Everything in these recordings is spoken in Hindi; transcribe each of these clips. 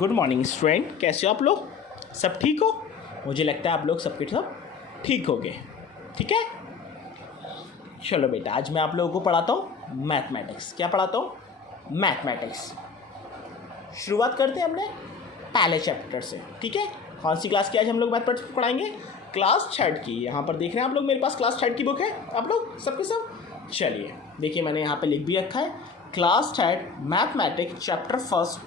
गुड मॉर्निंग स्टूडेंट, कैसे हो आप लोग? सब ठीक हो? मुझे लगता है आप लोग सबके सब ठीक हो गए। ठीक है, चलो बेटा, आज मैं आप लोगों को पढ़ाता हूँ मैथमेटिक्स। क्या पढ़ाता हूँ? मैथमेटिक्स। शुरुआत करते हैं अपने पहले चैप्टर से। ठीक है, कौन सी क्लास की आज हम लोग मैथमेटिक्स पढ़ाएंगे? क्लास थर्ड की। यहाँ पर देख रहे हैं आप लोग, मेरे पास क्लास थर्ड की बुक है। आप लोग सबके सब चलिए देखिए, मैंने यहाँ पे लिख भी रखा है class third mathematics chapter first.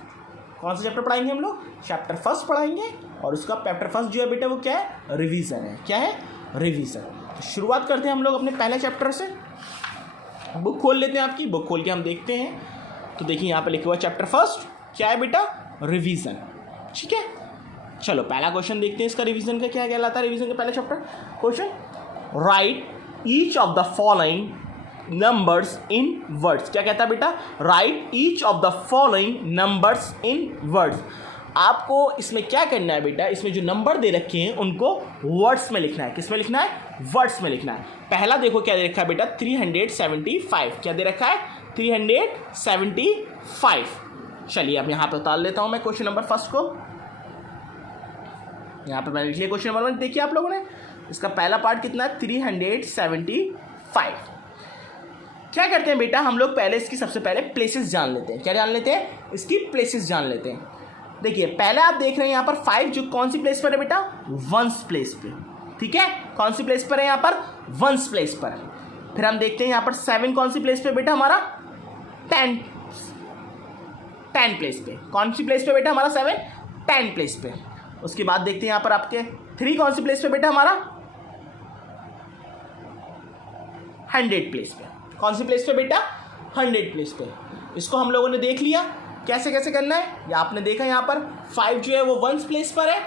कौन सा चैप्टर पढ़ाएंगे हम लोग? चैप्टर फर्स्ट पढ़ाएंगे। और उसका चैप्टर फर्स्ट जो है बेटा वो क्या है? रिवीजन है। क्या है? रिवीजन। तो शुरुआत करते हैं हम लोग अपने पहले चैप्टर से। बुक खोल लेते हैं, आपकी बुक खोल के हम देखते हैं। तो देखिए यहाँ पे लिखा हुआ चैप्टर फर्स्ट क्या है बेटा? रिवीजन। ठीक है, चलो पहला क्वेश्चन देखते हैं इसका। रिवीजन का क्या कहलाता है? रिवीजन का पहला chapter question, right each of the following numbers in words. क्या कहता है बेटा? Right each of the following numbers in words. आपको इसमें क्या करना है बेटा? इसमें जो नंबर दे रखे हैं उनको वर्ड्स में लिखना है। किस में लिखना है? वर्ड्स में लिखना है। पहला देखो क्या दे रखा है बेटा? 375। क्या दे रखा है? 375। चलिए अब यहाँ पे उतार लेता हूँ मैं क्वेश्चन नंबर फर्स्ट को। यहाँ पे मैंने लिख लिया क्वेश्चन नंबर 1। देखिए आप लोगों ने, इसका पहला पार्ट कितना है? 375। क्या करते हैं बेटा हम लोग? पहले इसकी सबसे पहले प्लेसेस जान लेते हैं। क्या जान लेते हैं? इसकी प्लेसेस जान लेते हैं। देखिए पहले आप देख रहे हैं यहाँ पर 5 जो कौन सी प्लेस पर है बेटा? वंस प्लेस पे। ठीक है, कौन सी प्लेस पर है यहाँ पर? वंस प्लेस पर। फिर हम देखते हैं यहाँ पर 7 कौन सी प्लेस पे बेटा? हमारा 10 प्लेस पे। कौन सी प्लेस पे बेटा हमारा? 7 10 प्लेस पे। उसके बाद देखते हैं यहाँ पर आपके 3 कौन सी प्लेस पे बेटा? हमारा 100 प्लेस पे। कौन सी प्लेस पे बेटा? 100 प्लेस पे। इसको हम लोगों ने देख लिया कैसे कैसे करना है। या आपने देखा यहाँ पर 5 जो है वो 1 प्लेस पर है,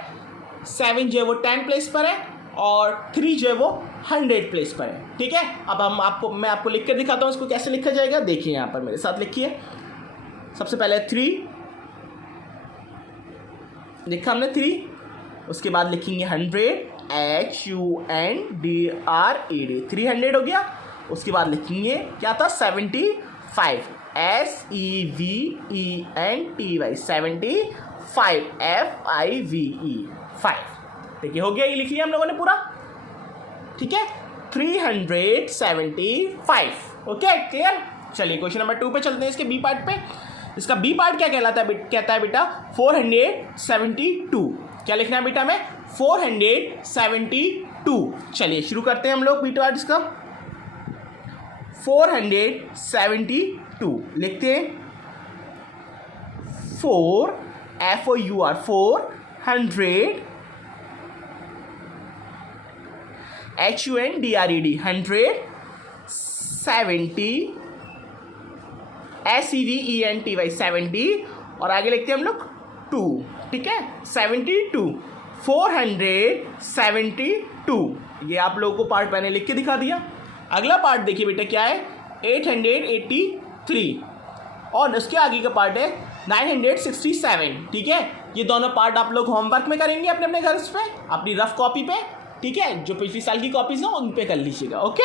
7 जो है वो 10 प्लेस पर है, और 3 जो है वो 100 प्लेस पर है। ठीक है, अब मैं आपको लिख कर दिखाता हूँ इसको कैसे लिखा जाएगा। देखिए यहाँ पर मेरे साथ लिखिए। सबसे पहले 3 लिखा हमने 3। उसके बाद लिखेंगे 100, HUNDRED, 300 हो गया। उसके बाद लिखेंगे क्या था? 75, SEVENTY, 75, FIVE, 5। देखिए हो गया, ये लिख लिया हम लोगों ने पूरा। ठीक है, 375। Okay, clear. चलिए क्वेश्चन नंबर 2 पे चलते हैं, इसके बी पार्ट पे। इसका बी पार्ट क्या कहलाता है? कहता है बेटा 472। क्या लिखना है बेटा हमें? 472। चलिए शुरू करते हैं हम लोग बी पार्ट इसका। 472 लिखते हैं। 4 FOUR 400, HUNDRED 100, 70, SEVENTY 70, और आगे लिखते हैं हम लोग 2। ठीक है, 72, 472। ये आप लोगों को पार्ट मैंने लिख के दिखा दिया। अगला पार्ट देखिए बेटा क्या है? 883, और उसके आगे का पार्ट है 967। ठीक है, ये दोनों पार्ट आप लोग होमवर्क में करेंगे अपने अपने घर पे, अपनी रफ कॉपी पे। ठीक है, जो पिछली साल की कॉपीज हो उन पे कर लीजिएगा। ओके,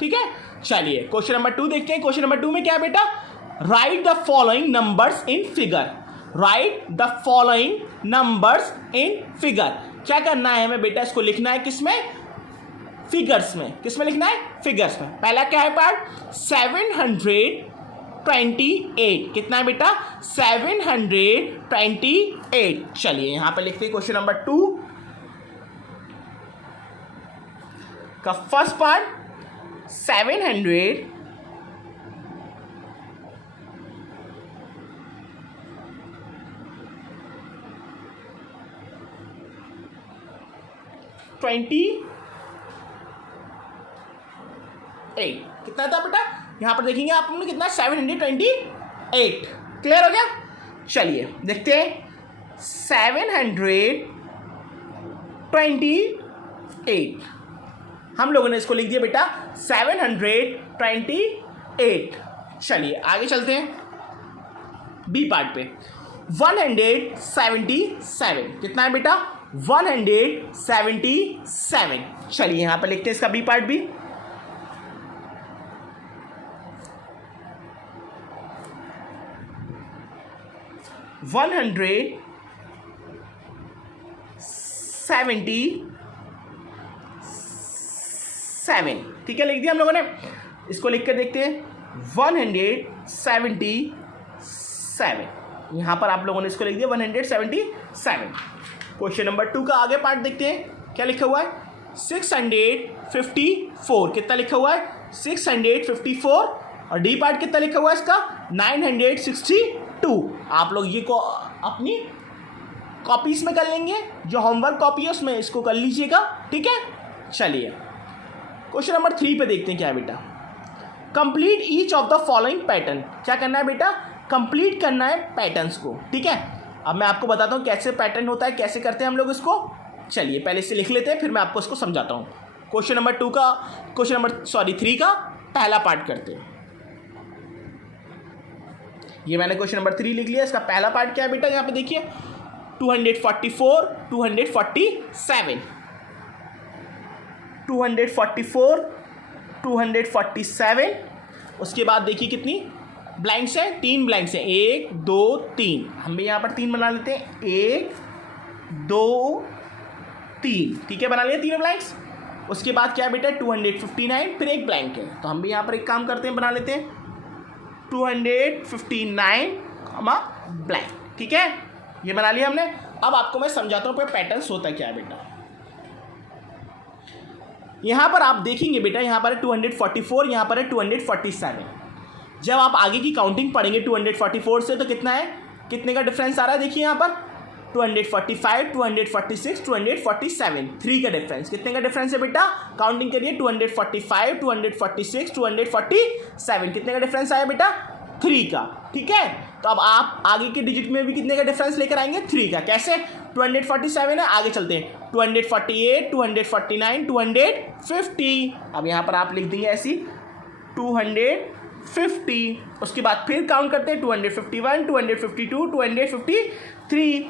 ठीक है। चलिए क्वेश्चन नंबर 2 देखते हैं। क्वेश्चन नंबर 2 में क्या है बेटा? Right the following numbers in figure. Right the following numbers in figure. क्या करना है हमें बेटा? इसको लिखना है किसमें? फिगर्स में। किस में लिखना है? फिगर्स में। पहला क्या है पार्ट? 728। कितना है बेटा? 728। चलिए यहां पे लिखते हैं क्वेश्चन नंबर 2 का फर्स्ट पार्ट 728 कितना था बेटा? यहां पर देखेंगे आप लोग कितना? 728। क्लियर हो गया? चलिए देखते हैं 728। हम लोगों ने इसको लिख दिया बेटा 728। चलिए आगे चलते हैं बी पार्ट पे। 177। कितना है बेटा? 177। चलिए यहां पर लिखते हैं इसका बी पार्ट भी। 177 177, ठीक है, लिख दिया हम लोगों ने। इसको लिख कर देखते हैं 177, यहाँ पर आप लोगों ने इसको लिख दिया 177। क्वेश्चन नंबर 2 का आगे पार्ट देखते हैं, क्या लिखा हुआ है 654, कितना लिखा हुआ है 654, और डी पार्ट कितना लिखा हुआ है इसका 962। आप लोग ये को अपनी कॉपीज में कर लेंगे, जो होमवर्क कॉपी है उसमें इसको कर लीजिएगा, ठीक है। चलिए क्वेश्चन नंबर 3 पे देखते हैं क्या है बेटा। Complete each of the following pattern, क्या करना है बेटा, कंप्लीट करना है पैटर्न्स को, ठीक है। अब मैं आपको बताता हूँ कैसे पैटर्न होता है, कैसे करते हैं हम लोग इसको। चलिए पहले से लिख लेते हैं, फिर मैं आपको इसको समझाता हूँ। क्वेश्चन नंबर 3 का पहला पार्ट करते हैं। ये मैंने क्वेश्चन नंबर 3 लिख लिया, इसका पहला पार्ट क्या है बेटा, यहाँ पे देखिए 244, 247, 247, उसके बाद देखिए कितनी ब्लैंक्स है, 3 ब्लैंक्स है, 1 2 3, हम भी यहाँ पर 3 बना लेते हैं, 1 2 3, ठीक है, बना लिया 3 ब्लैंक्स। उसके बाद क्या है बेटा 259, फिर एक ब्लैंक है, तो हम भी यहाँ पर एक काम करते हैं, बना लेते हैं 259 ब्लैंक, ठीक है, ये बना लिया हमने। अब आपको मैं समझाता हूँ पैटर्न्स होता क्या है बेटा। यहाँ पर आप देखेंगे बेटा, यहाँ पर है 244, यहाँ पर है 247। जब आप आगे की काउंटिंग पढ़ेंगे 244 से तो कितना है, कितने का डिफरेंस आ रहा है, देखिए यहाँ पर 245, 246, 247, 3 का डिफरेंस। कितने का डिफरेंस है बेटा, काउंटिंग करिए 245, 246, 247, कितने का डिफरेंस आया बेटा 3 का, ठीक है। तो अब आप आगे के डिजिट में भी कितने का डिफरेंस लेकर आएंगे 3 का, कैसे 247 है, आगे चलते हैं 248, 249, 250। अब यहाँ पर आप लिख देंगे ऐसी 250, उसके बाद फिर काउंट करते हैं 251, 252, 253,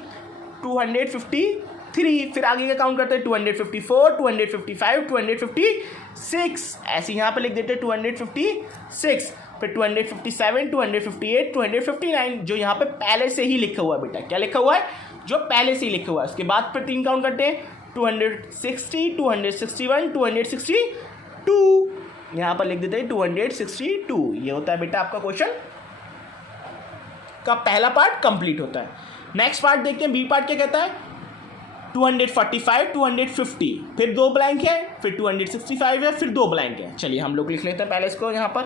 253, फिर आगे का काउंट करते हैं 254, 255, 256, ऐसे यहाँ पे लिख देते हैं 256, फिर 257, 258, 259, जो यहाँ पे पहले से ही लिखा हुआ है बेटा, क्या लिखा हुआ है, जो पहले से ही लिखा हुआ है। उसके बाद फिर 3 काउंट करते हैं 260, 261, 262, यहाँ पर लिख देते हैं 262। ये होता है बेटा आपका क्वेश्चन का पहला पार्ट कंप्लीट होता है। नेक्स्ट पार्ट देखते हैं, बी पार्ट क्या कहता है 245, 250, फिर 2 ब्लैंक है, फिर 265 है, फिर 2 ब्लैंक है। चलिए हम लोग लिख लेते हैं पहले इसको, यहाँ पर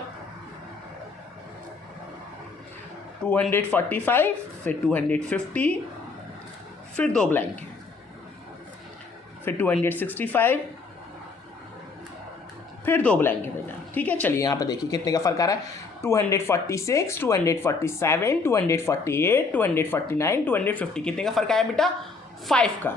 245, फिर 250, फिर 2 ब्लैंक है, फिर 265, फिर 2 ब्लैंक है बेटा, ठीक है। चलिए यहाँ पर देखिए कितने का फर्क आ रहा है 246, 247, 248, 249, 250, कितने का फर्क आया बेटा 5 का।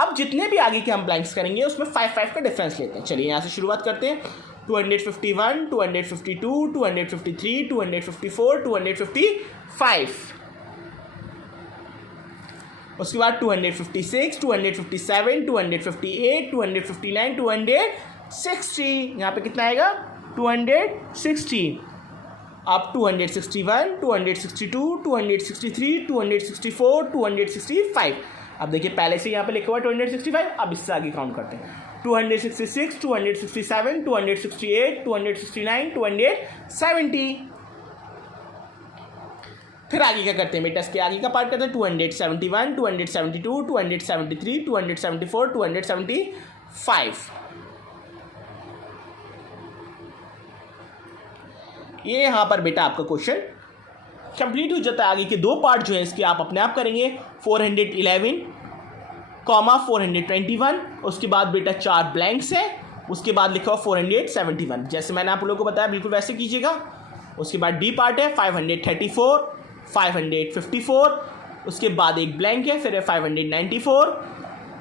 अब जितने भी आगे के हम ब्लैंक्स करेंगे उसमें 5 का डिफरेंस लेते हैं। चलिए यहाँ से शुरुआत करते हैं 251, 252, 253, 254, 255, उसके बाद 256, 257, 258, 259, 260, यहाँ पे कितना आएगा 260, अब 261, 262, 263, 264, 265। अब देखिए पहले से यहाँ पे लिखा हुआ 265, अब इससे आगे काउंट करते हैं 266, 267, 268, 269, 270। फिर आगे क्या करते हैं बेटा, इसके आगे का पार्ट करते हैं 271, 272, 273, 274, 275। ये यहाँ पर बेटा आपका क्वेश्चन कंप्लीट हो जाता है। आगे के 2 पार्ट जो है इसके आप अपने आप करेंगे 411, 421, उसके बाद बेटा 4 ब्लैंक्स है, उसके बाद लिखा हुआ 471। जैसे मैंने आप लोगों को बताया बिल्कुल वैसे कीजिएगा। उसके बाद डी पार्ट है 534, 554, उसके बाद एक ब्लैंक है, फिर है 594,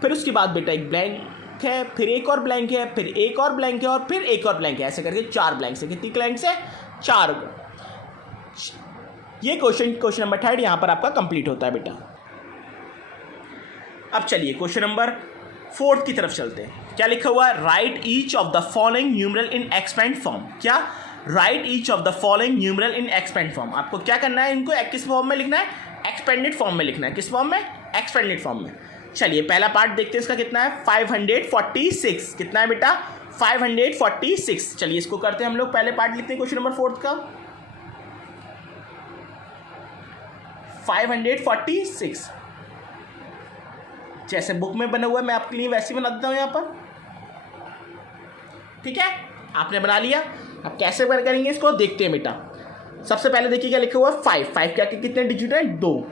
फिर उसके बाद बेटा एक ब्लैंक है, फिर एक और ब्लैंक है, फिर एक और ब्लैंक है, और फिर एक और ब्लैंक है, ऐसे करके 4 ब्लैंक्स है। कितनी ब्लैंक्स है 4। ये क्वेश्चन नंबर 3 यहाँ पर आपका कंप्लीट होता है बेटा। अब चलिए क्वेश्चन नंबर 4 की तरफ चलते हैं। क्या लिखा हुआ है, write each of the following numeral in expand form. क्या, write each of the following numeral in expand form. आपको क्या करना है, इनको किस फॉर्म में लिखना है, एक्सपेंडेड फॉर्म में लिखना है। किस फॉर्म में? एक्सपेंडेड फॉर्म में। चलिए पहला पार्ट देखते हैं इसका कितना है, 546। कितना है बेटा? 546। चलिए इसको करते हैं हम लोग, पहले पार्ट लिखते हैं क्वेश्चन नंबर 4 का। 546 जैसे बुक में बना हुआ है मैं आपके लिए वैसे बना देता हूँ यहाँ पर, ठीक है। आपने बना लिया। अब कैसे करेंगे इसको देखते हैं बेटा। सबसे पहले देखिए क्या लिखा हुआ है, 5। 5 के आगे कितने डिजिट हैं? 2।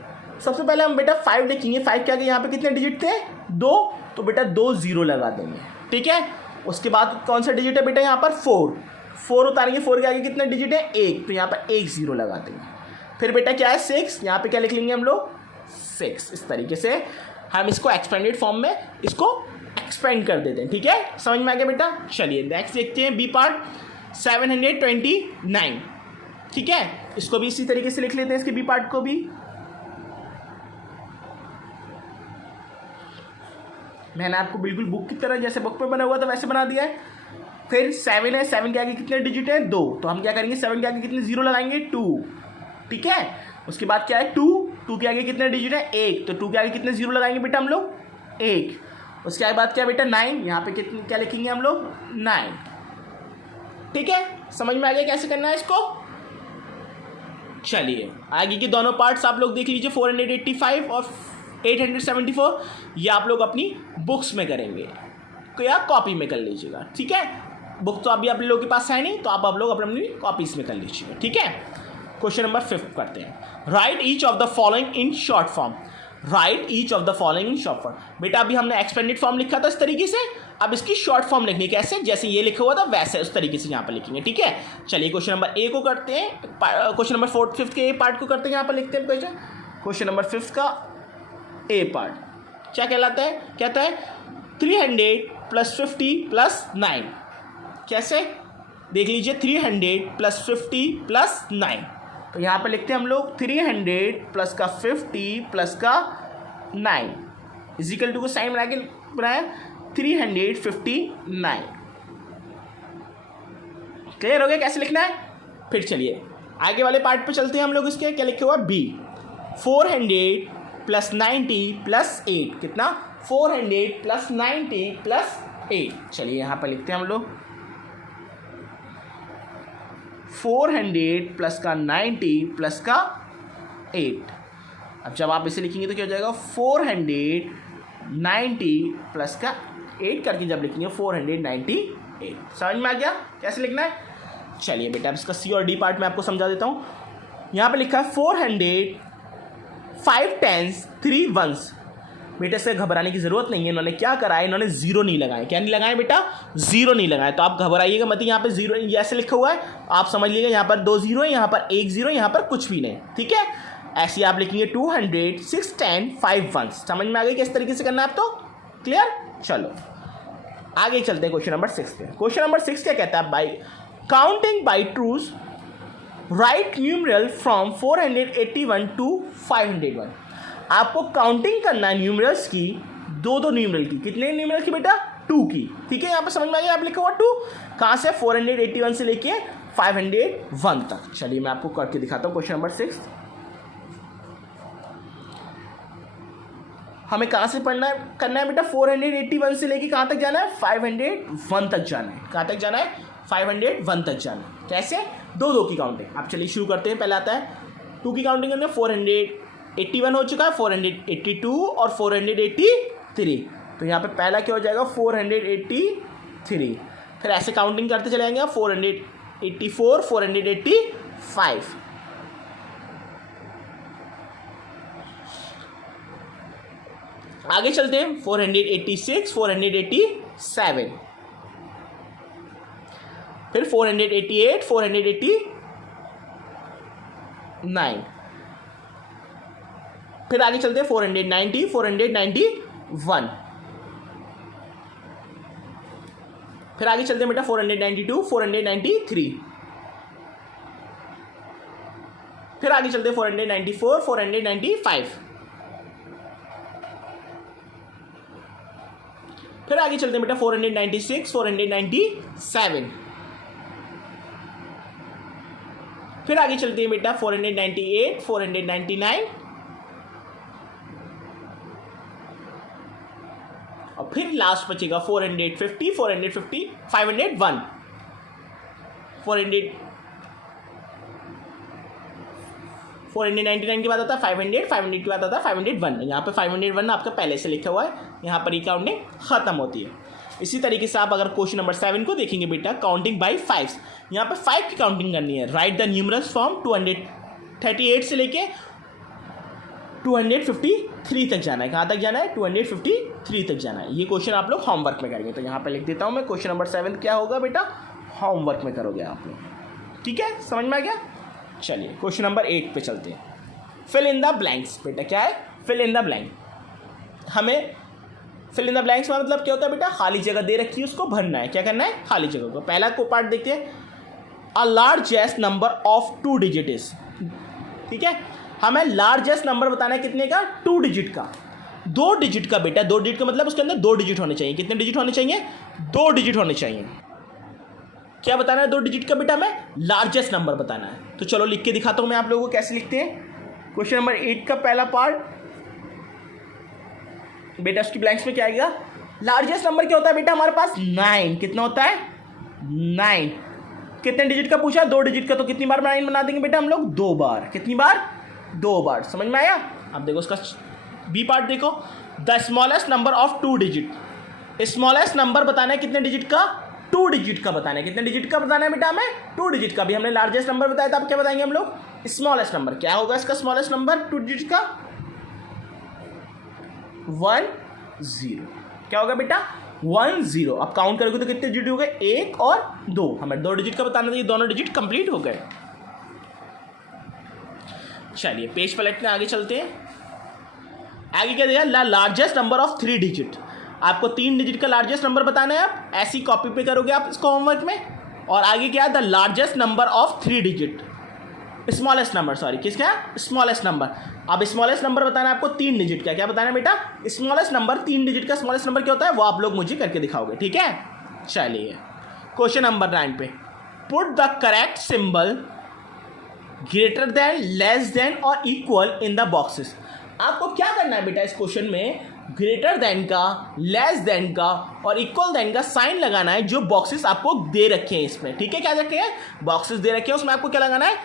सबसे पहले हम बेटा 5 देखेंगे, 5 के आगे यहाँ पे कितने डिजिट थे? 2। तो बेटा 2 0 लगा देंगे, ठीक है। उसके बाद कौन सा डिजिट है बेटा यहाँ पर? 4। 4 उतारेंगे, 4 के आगे कितने डिजिट है? 1। तो यहाँ पर 1 0 लगा देंगे। फिर बेटा क्या है? 6। यहाँ पे क्या लिख लेंगे हम लोग? 6। इस तरीके से हम इसको एक्सपेंडेड फॉर्म में इसको एक्सपेंड कर देते हैं, ठीक है। समझ में आ गया बेटा? चलिए नेक्स्ट देखते हैं बी पार्ट, 729, ठीक है। इसको भी इसी तरीके से लिख लेते हैं, इसके बी पार्ट को भी। मैंने आपको बिल्कुल बुक की तरह जैसे बुक पे बना हुआ था वैसे बना दिया है। फिर 7 है, 7 के आगे कितने डिजिट है? 2। तो हम क्या करेंगे? 7 के आगे कितने 0 लगाएंगे? 2, ठीक है। उसके बाद क्या है? 2 के आगे कितने डिजिट है? 1। तो 2 के आगे कितने 0 लगाएंगे बेटा हम लोग? 1। उसके बाद क्या बेटा? 9। यहाँ पे कितने क्या लिखेंगे हम लोग? 9, ठीक है। समझ में आ गया कैसे करना है इसको? चलिए आगे की दोनों पार्ट्स आप लोग देख लीजिए, 485 और 874। ये आप लोग अपनी बुक्स में करेंगे तो या कॉपी में कर लीजिएगा, ठीक है। बुक तो अभी आप लोगों के पास है नहीं, तो आप लोग अपनी कॉपीज में कर लीजिएगा, ठीक है। क्वेश्चन नंबर 5 करते हैं। Right each of the following in short form. Right each of the following in short form. बेटा अभी हमने एक्सपेंडेड फॉर्म लिखा था इस तरीके से, अब इसकी शॉर्ट फॉर्म लिखनी कैसे? जैसे ये लिखा हुआ था वैसे उस तरीके से यहाँ पर लिखेंगे, ठीक है। चलिए क्वेश्चन नंबर ए को करते हैं, क्वेश्चन नंबर 5 के ए पार्ट को करते हैं। यहाँ पर लिखते हैं क्वेश्चन नंबर 5 का ए पार्ट क्या कहलाता है? कहता है 300 + 50 + 9। कैसे? देख लीजिए, 300 + 50 + 9। तो यहाँ पे लिखते हैं हम लोग 300 प्लस का 50 प्लस का 9 इजिकल टू को साइन बना के बनाया 359। क्लियर हो गया कैसे लिखना है? फिर चलिए आगे वाले पार्ट पे चलते हैं हम लोग। इसके क्या लिखे हुआ? बी, 400 + 90 + 8। कितना? 400 + 90 + 8। चलिए यहाँ पर लिखते हैं हम लोग 400 प्लस का 90 प्लस का 8। अब जब आप इसे लिखेंगे तो क्या हो जाएगा? 490 प्लस का 8 करके जब लिखेंगे 498। समझ में आ गया कैसे लिखना है? चलिए बेटा अब इसका सी और डी पार्ट मैं आपको समझा देता हूँ। यहाँ पे लिखा है 400 5 10s 3 1s। बेटा से घबराने की ज़रूरत नहीं है। इन्होंने क्या करा है? इन्होंने 0 नहीं लगाए। क्या नहीं लगाए बेटा? 0 नहीं लगाए। तो आप घबराइएगा मत। यहाँ पे 0 ऐसे लिखा हुआ है, आप समझ लीजिएगा यहाँ पर 2 0 है, यहाँ पर 1 0, यहाँ पर कुछ भी नहीं, ठीक है। ऐसे आप लिखेंगे 200 6 10 5 1s। समझ में आ गई किस तरीके से करना है आप तो? क्लियर? चलो आगे चलते हैं क्वेश्चन नंबर 6 पे। क्वेश्चन नंबर 6 क्या कहता है? By counting by ट्रूज right numeral from 481 to 501। आपको काउंटिंग करना है न्यूमरल्स की, दो न्यूमरल की। कितने न्यूमरल की बेटा? 2 की, ठीक है। यहाँ पर समझ में आ गया? आप लिखा हुआ 2 कहाँ से? 481 से लेके 501 तक। चलिए मैं आपको करके दिखाता हूँ क्वेश्चन नंबर 6। हमें कहाँ से पढ़ना है करना है बेटा? 481 से लेके कहाँ तक जाना है? 501 तक जाना है। कहाँ तक जाना है? 501 तक जाना है। कैसे? 2 की काउंटिंग। आप चलिए शुरू करते हैं। पहले आता है 2 की काउंटिंग करना है। 481 हो चुका है, 482 और 483। तो यहाँ पे पहला क्या हो जाएगा? 483। फिर ऐसे काउंटिंग करते चले जाएंगे 484 485। आगे चलते हैं 486 487। फिर 488 489। फिर आगे चलते हैं 490 491। फिर आगे चलते हैं बेटा 492 493। फिर आगे चलते हैं 494 495। फिर आगे चलते हैं बेटा 496 497। फिर आगे चलते हैं बेटा 498 499। और फिर लास्ट बचेगा 450, 450, 501, 499 के बाद आता है 500, 500 के बाद आता है 501। यहाँ पे 501 आपका पहले से लिखा हुआ है, यहाँ पर ये काउंटिंग खत्म होती है। इसी तरीके से आप अगर क्वेश्चन नंबर 7 को देखेंगे बेटा, काउंटिंग बाय 5, यहाँ पे 5 की काउंटिंग करनी है। राइट द न्यूमरल्स फ्रॉम 238 से लेके 253 तक जाना है। कहाँ तक जाना है? 253 तक जाना है। ये क्वेश्चन आप लोग होमवर्क में करेंगे। तो यहाँ पे लिख देता हूँ मैं, क्वेश्चन नंबर 7 क्या होगा बेटा, होमवर्क में करोगे आप लोग। ठीक है, समझ में आ गया? चलिए क्वेश्चन नंबर 8 पे चलते हैं। Fill in the blanks. बेटा क्या है? Fill in the blank. हमें फिल इन द ब्लैंक्स का मतलब क्या होता है बेटा? खाली जगह दे रखी है, उसको भरना है। क्या करना है? खाली जगह को। पहला को पार्ट देखते हैं, a largest number of 2 digit is. ठीक है, हमें लार्जेस्ट नंबर बताना है कितने का? 2 डिजिट का, 2 डिजिट का बेटा। 2 डिजिट का मतलब उसके अंदर 2 डिजिट होने चाहिए। कितने डिजिट होने चाहिए? 2 डिजिट होने चाहिए। क्या बताना है 2 डिजिट का बेटा? हमें लार्जेस्ट नंबर बताना है। तो चलो लिख के दिखाता हूं मैं आप लोगों को कैसे लिखते हैं। क्वेश्चन नंबर 8 का पहला पार्ट बेटा, उसकी ब्लैंक्स में क्या आएगा? लार्जेस्ट नंबर क्या होता है बेटा हमारे पास? 9। कितना होता है? 9। कितने डिजिट का पूछा? 2 डिजिट का। तो कितनी बार 9 बना देंगे बेटा हम लोग? 2 बार। कितनी बार? 2 बार। समझ में आया? अब देखो उसका बी पार्ट देखो, the smallest number of 2 digit. Smallest number बताना है कितने डिजिट का? 2 डिजिट का बताना है। कितने डिजिट का बताना है बेटा हमें? 2 डिजिट का। भी हमने लार्जेस्ट नंबर बताया था, अब क्या बताएंगे हम लोग? Smallest number. क्या होगा इसका स्मॉलेस्ट नंबर 2 डिजिट का? 10। क्या होगा बेटा? 10। अब काउंट करोगे तो कितने डिजिट हो गए? 1 और 2। हमें 2 डिजिट का बताना था, ये दोनों डिजिट कंप्लीट हो गए। चलिए पेज पलटने आगे चलते हैं। आगे क्या दिया? Largest number of 3 digit. आपको 3 डिजिट का लार्जेस्ट नंबर बताना है। आप ऐसी कॉपी पे करोगे आप इसको होमवर्क में। और आगे क्या है? The largest number of 3 digit, smallest number, sorry किसका? Smallest number. अब स्मॉलेस्ट नंबर बताना है आपको 3 डिजिट का। क्या बताना है बेटा? स्मॉलेस्ट नंबर 3 डिजिट का स्मॉलेस्ट नंबर क्या होता है वो आप लोग मुझे करके दिखाओगे। ठीक है, चलिए क्वेश्चन नंबर 9 पे, put the correct symbol greater than, less than और इक्वल इन द बॉक्सेस। आपको क्या करना है बेटा इस क्वेश्चन में? ग्रेटर देन का, लेस देन का और इक्वल देन का साइन लगाना है जो बॉक्सेस आपको दे रखे हैं इसमें। ठीक है, क्या रखे हैं? बॉक्सेस दे रखे हैं, उसमें आपको क्या लगाना है?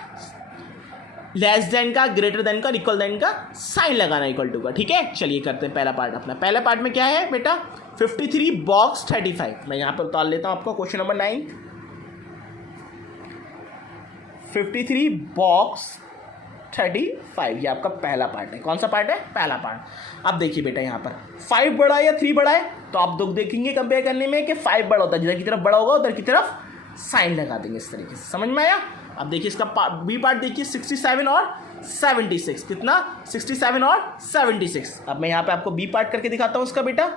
लेस देन का, ग्रेटर देन का और इक्वल देन का साइन लगाना है इक्वल टू का। ठीक है, चलिए करते हैं पहला पार्ट अपना। पहला पार्ट में क्या है बेटा? 53 बॉक्स 35। मैं यहाँ पर उतार लेता हूँ आपको क्वेश्चन नंबर 9। 53 बॉक्स 35, ये आपका पहला पार्ट है। कौन सा पार्ट है? पहला पार्ट। अब देखिए बेटा यहाँ पर 5 बड़ा है या 3 बड़ा है? तो आप लोग देखेंगे कंपेयर करने में कि 5 बड़ा होता है, जिधर की तरफ बड़ा होगा उधर की तरफ साइन लगा देंगे इस तरीके से। समझ में आया? अब देखिए इसका बी पार्ट देखिए, 67 और 76। कितना? 67 और 76। अब मैं यहाँ पे आपको बी पार्ट करके दिखाता हूँ उसका बेटा।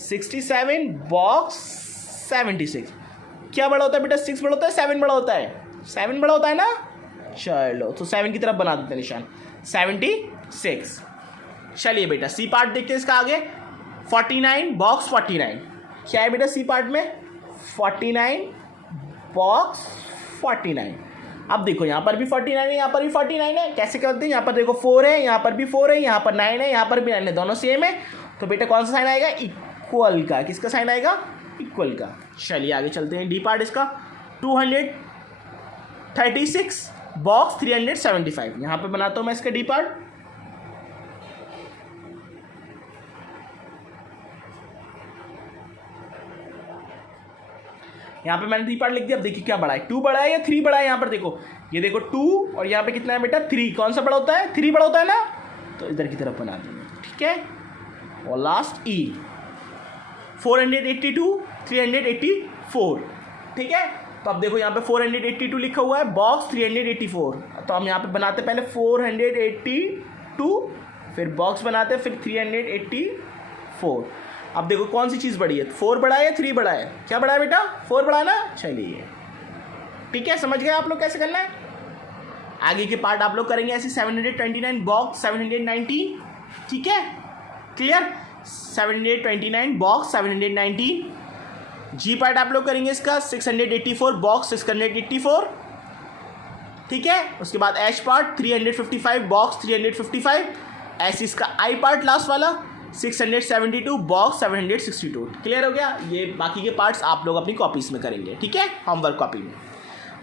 67 बॉक्स 76। क्या बड़ा होता है बेटा? 6 बड़ा होता है, 7 बड़ा होता है? 7 बड़ा होता है ना। चलो तो 7 की तरफ बना देते हैं निशान, 76। चलिए बेटा सी पार्ट देखते हैं इसका आगे। 49 बॉक्स 49। क्या है बेटा सी पार्ट में? 49 बॉक्स 49। अब देखो यहाँ पर भी 49 है, यहाँ पर भी 49 है। कैसे करते हैं? यहाँ पर देखो 4 है, यहाँ पर भी 4 है, यहाँ पर 9 है, यहाँ पर भी 9 है, दोनों सेम है। तो बेटा कौन सा साइन आएगा? इक्वल का। किसका साइन आएगा? इक्वल का। चलिए आगे चलते हैं। डी पार्ट इसका 236 बॉक्स 375। यहाँ पे बनाता हूँ मैं इसका डी पार्ट। यहाँ पे मैंने 3 पार्ट लिख दिया। अब देखिए क्या बड़ा है? 2 बड़ा है या 3 बड़ा है? यहाँ पर देखो, ये देखो 2 और यहाँ पे कितना है बेटा? 3। कौन सा बड़ा होता है? 3 बड़ा होता है ना। तो इधर की तरफ बना देंगे। ठीक है, और लास्ट ई 482 384। ठीक है, तो अब देखो यहाँ पे 482 लिखा हुआ है, बॉक्स 384। तो हम यहाँ पे बनाते पहले 482, फिर बॉक्स बनाते फिर 384। अब देखो कौन सी चीज़ बड़ी है? 4 बड़ा है या 3 बड़ा है? क्या बड़ा है बेटा? 4 बड़ा है ना। चलिए ठीक है, समझ गए आप लोग कैसे करना है। आगे के पार्ट आप लोग करेंगे ऐसे। 729 बॉक्स 719। ठीक है, क्लियर? 729 बॉक्स 719। जी पार्ट आप लोग करेंगे इसका 684 बॉक्स 684। ठीक है, उसके बाद एच पार्ट 355 बॉक्स 355। ऐसे इसका आई पार्ट लास्ट वाला 672 बॉक्स 762। क्लियर हो गया? ये बाकी के पार्ट्स आप लोग अपनी कॉपीज में करेंगे, ठीक है, होमवर्क कॉपी में।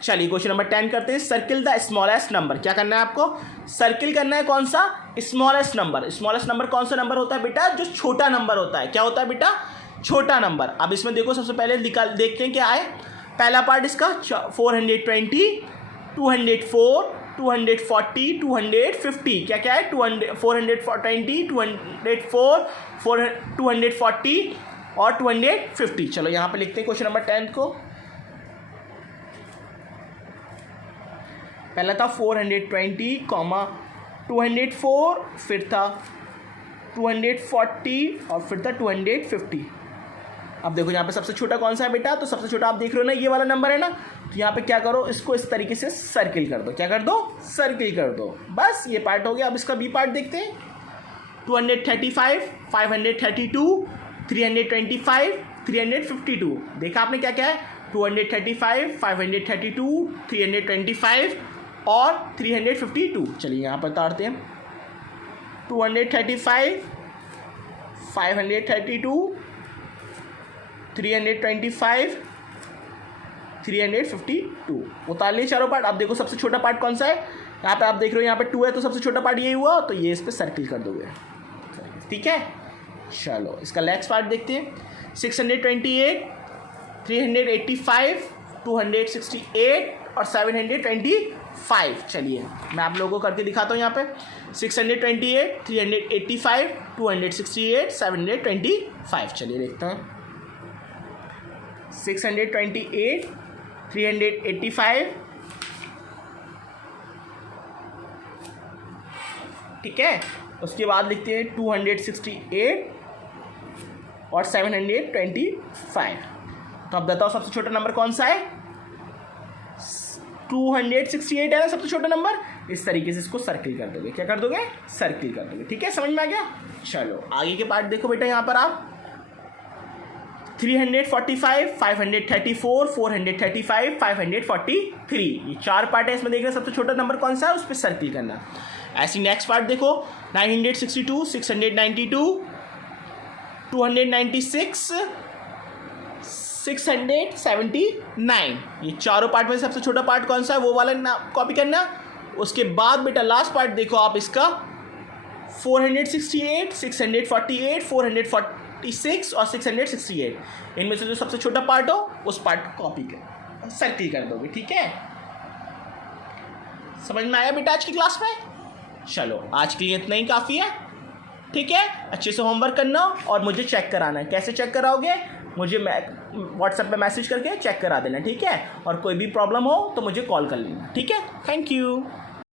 चलिए क्वेश्चन नंबर 10 करते हैं। Circle the smallest number. क्या करना है आपको? सर्किल करना है कौन सा? Smallest number. स्मॉलेस्ट नंबर कौन सा नंबर होता है बेटा? जो छोटा नंबर होता है। क्या होता है बेटा? छोटा नंबर। अब इसमें देखो सबसे पहले देखते हैं क्या है। पहला पार्ट इसका 420, 204, 240, 250। क्या क्या है? 420, 204, 240 और 250। चलो यहाँ पे लिखते हैं क्वेश्चन नंबर 10 को। पहला था 420, 204, फिर था 240 और फिर था 250। अब देखो यहाँ पे सबसे छोटा कौन सा है बेटा? तो सबसे छोटा आप देख रहे हो ना, ये वाला नंबर है ना। तो यहाँ पे क्या करो, इसको इस तरीके से सर्किल कर दो। क्या कर दो? सर्किल कर दो। बस ये पार्ट हो गया। अब इसका बी पार्ट देखते हैं। 235, 532, 325, 352। देखा आपने क्या क्या है? 235, 532, 325 और 352। चलिए यहाँ पर उतारते हैं। 235, 532, 325, 352 उतार लिए चारों पार्ट। अब देखो सबसे छोटा पार्ट कौन सा है? यहाँ पे आप देख रहे हो, यहाँ पे 2 है, तो सबसे छोटा पार्ट यही हुआ। तो ये इस पर सर्किल कर दोगे, ठीक है। चलो इसका नेक्स्ट पार्ट देखते हैं। 628, 385, 268 और 725। चलिए मैं आप लोगों को करके दिखाता हूँ। यहाँ पे 628, 385, 268, 725। चलिए देखते हैं। 628, 385, ठीक है। उसके बाद लिखते हैं 268 और 725। तो अब बताओ सबसे छोटा नंबर कौन सा है? 268 है ना सबसे छोटा नंबर। इस तरीके से इसको सर्किल कर दोगे। क्या कर दोगे? सर्किल कर दोगे, ठीक है। समझ में आ गया? चलो आगे के पार्ट देखो बेटा। यहाँ पर आप 345, 534, 435, 543। ये 4 पार्ट है। इसमें देखना सबसे छोटा नंबर कौन सा है, उस पर सर्किल करना। ऐसी नेक्स्ट पार्ट देखो। 962, 692, 296, 679। ये चारों पार्ट में सबसे छोटा पार्ट कौन सा है, वो वाला कॉपी करना। उसके बाद बेटा लास्ट पार्ट देखो आप इसका 468, 648, 446 और 668। इनमें से जो सबसे छोटा पार्ट हो उस पार्ट को कॉपी कर सर्किल कर दोगे, ठीक है। समझ में आया बेटा आज की क्लास में? चलो आज के लिए इतना ही काफ़ी है, ठीक है। अच्छे से होमवर्क करना और मुझे चेक कराना है। कैसे चेक कराओगे? मुझे व्हाट्सएप पे मैसेज करके चेक करा देना, ठीक है। और कोई भी प्रॉब्लम हो तो मुझे कॉल कर लेना, ठीक है। Thank you.